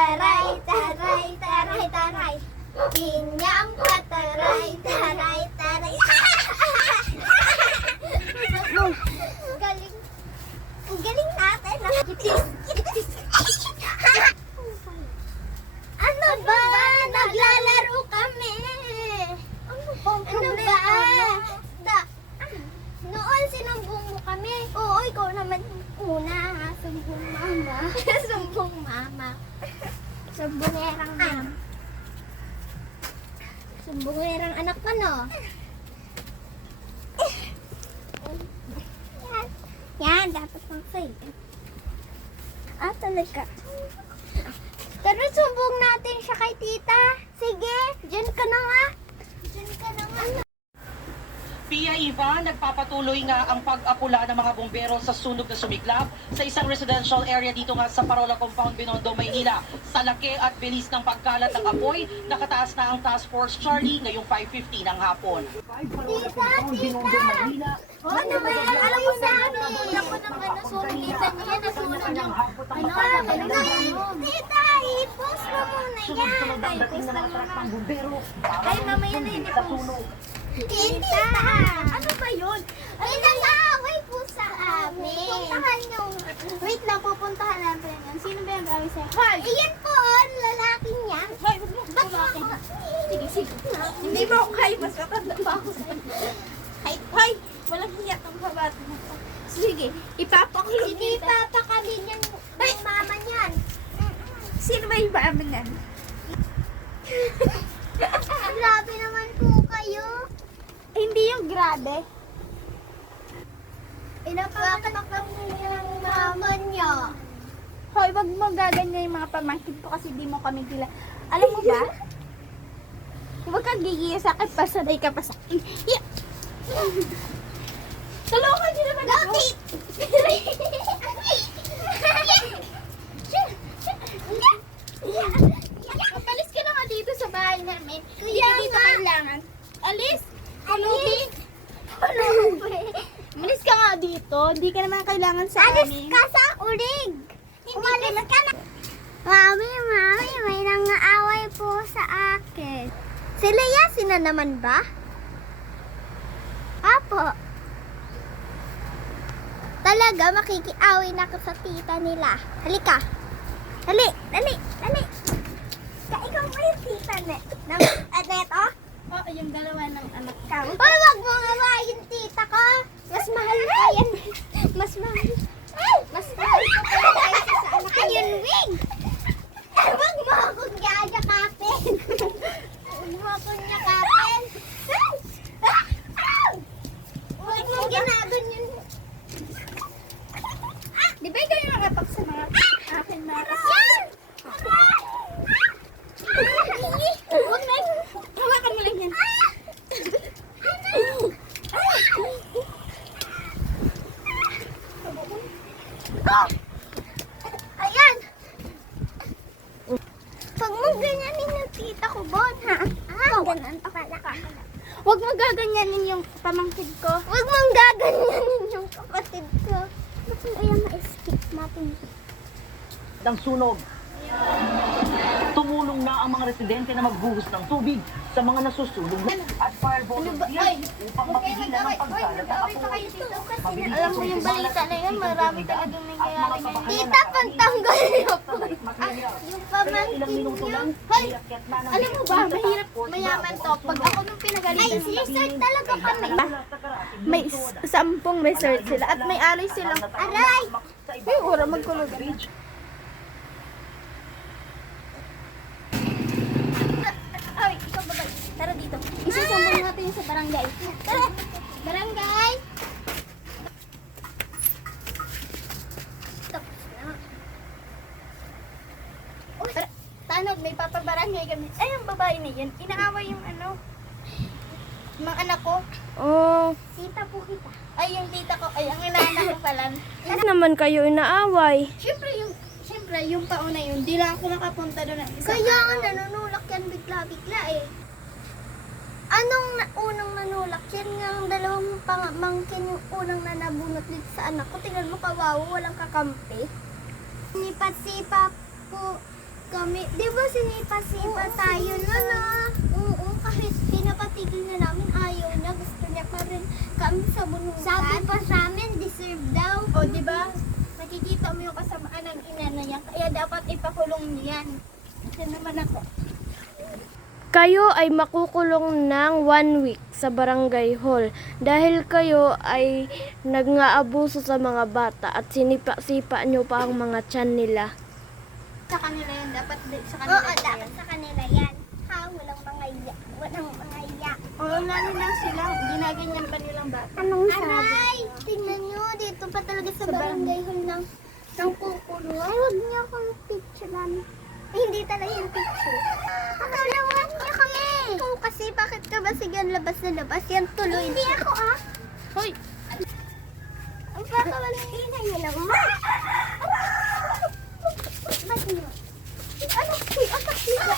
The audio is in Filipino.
taray, taray, taray, taray. Pinyang pataray, taray, taray. Ang galing. Ang galing natin. Ano ba? Naglalaro kami. Ano ba? Noon sinumbong mo kami. Oo, ikaw naman una ha. Sumbong mama. Sumbong mama. Sumbongerang anak. Sumbongerang anak ka, no? Yan, dapat pang sa'yo. Talaga. Pero sumbong natin siya kay tita. Sige, dyan ka na nga. Dyan ka na nga. Pia Ivan, nagpapatuloy nga ang pag-apula ng mga bombero sa sunog na sumiklab sa isang residential area dito nga sa Parola Compound, Binondo, Maynila. Sa laki at bilis ng pagkalat ng apoy, nakataas na ang Task Force Charlie ngayong 5:50 ng hapon. Tita! Ano ba yan? Alam mo sa amin. Ako naman nasulitan niya. Nasunog ng Tita, i-post mo muna yan. I-post na muna. Ay, mamaya na yun i-post. Tita! Ano ba yun? Ay, nag-aaway po sa amin. Puntahan nyo. Wait lang, pupuntahan natin yan. Sino ba yung gawin sa'yo? Hoy! Iyan po, lalaki niya. Hoy, ba't mo? Sige, sige. Hindi mo ako kayo. Mas matanda pa ako sa'yo. Hoy! Walang hiyak ang kabata mo. Sige, ipapakuli. Hindi ipapakali niyan ng mama niyan. Sino ba yung mama niyan? Grabe naman po kayo. Hindi yung grabe. Inapakalakami ng mama niya. Hoy, wag mo gaganyan yung mga pamangkin ko kasi di mo kami kilala. Alam mo ba? Huwag kang gigiya sa akin, pasaday ka pa sa akin. Yeah. Tulungan niyo naman ako. Mapalis ka na nga dito sa bahay namin. Hindi ka dito kailangan. Alis! Kalubi! Malis ka nga dito. Hindi ka naman kailangan sa Alis amin. ka sa ulig. Umalis ka na. Mami, may nangaaway po sa akin. Si Leia, sina naman ba? Apo. Talaga, makikiaway na ako sa tita nila. Halika. Dali, dali, dali. Ikaw ba yung tita Neto? Oo, yung dalawa ng anak ka. Hoy, wag mo awayin tita ko. Mas mahal ka yan. Mas mahal. Mas mahal ka pa kaysa sa anak ko. Ayun, wing. Wag mo akong gagakapin. Wag mo akong yakapin. Wag mo ginaganyan. Di ba ikaw yung nakapak sa mga akin na Huwag na. hawakan mo lang yan. Ayan. Pag mo ganyanin yung tita ko, Bon, ha? Ganun pa pala ka. Huwag mo gaganyanin yung pamangkin ko. Huwag mong gaganyanin yung kapatid ko. Bakit kaya ma-escape natin? Ng sunog. Tumulong na ang mga residente na magbuhos ng tubig sa mga nasusunog at fire volunteers upang mapigilan ang pagkalat ng apoy. Mabilis Alam mo yung balita na yun, marami talagang nangyayari ngayon. Tita, pantanggal niyo po. Yung Ilang pamangkin minuto niyo. lang, Hoy, iakyat na ng alam mo ba, mahirap mayaman to. Pag ako nung Ay, pinagalitan resort talaga kami. may 10 resort sila at may aray silang Aray! ay, ora magkulugan. Ay, ikaw ba? Tara dito. Isusumbong natin yung sa barangay. Tara! Barangay! Tara, Tanog, may papabarangay kami. Ay, yung babae na yan. Inaaway yung mga anak ko. Oh, Tita po kita. Ay, yung tita ko. Ay, ang inaanak ko pala. bakit naman kayo inaaway? Siyempre, yung pauna yun. Di lang ako makapunta doon ng isang Kaya nga araw. nanunulak yan bigla-bigla eh. Anong unang nanulak yan? Nga ang dalawang pamangkin yung unang nanabunot dito sa anak ko. Tingnan mo kawawa, walang kakampi. Sipat-sipa po kami. Di ba sinipa-sipa tayo nun ah? Oo, kahit pinapatigil na namin ayaw niya. Gusto niya pa rin kami sa bunugan. Sabi pa sa amin, deserve daw. O, di ba? Nakikita mo yung kasamaan ng inano niya. Kaya dapat ipakulong niyan. Ito naman ako. Kayo ay makukulong ng 1 week sa barangay hall dahil kayo ay nag-aabuso sa mga bata at sinipa-sipa nyo pa ang mga tiyan nila. Sa kanila yan. Dapat sa kanila Oo, yan. dapat sa kanila yan. Ha, walang mga iya. Walang mga iya. Oo, lalo lang sila. Ginaganyan pa nilang bata. Anong Aray, tingnan nyo. Dito pa talaga sa Sa barangay hall ng kukulo. Ay, huwag niyo akong picturean. Eh, hindi talaga yung picture. Patulungan niyo kami. Ikaw kasi, bakit ka ba sigan labas na labas? Yan tuloy. Hindi ako ah. Hoy! Ang baka walang ingay niyo lang. Ba't niyo? Ano? Uy, atak sila.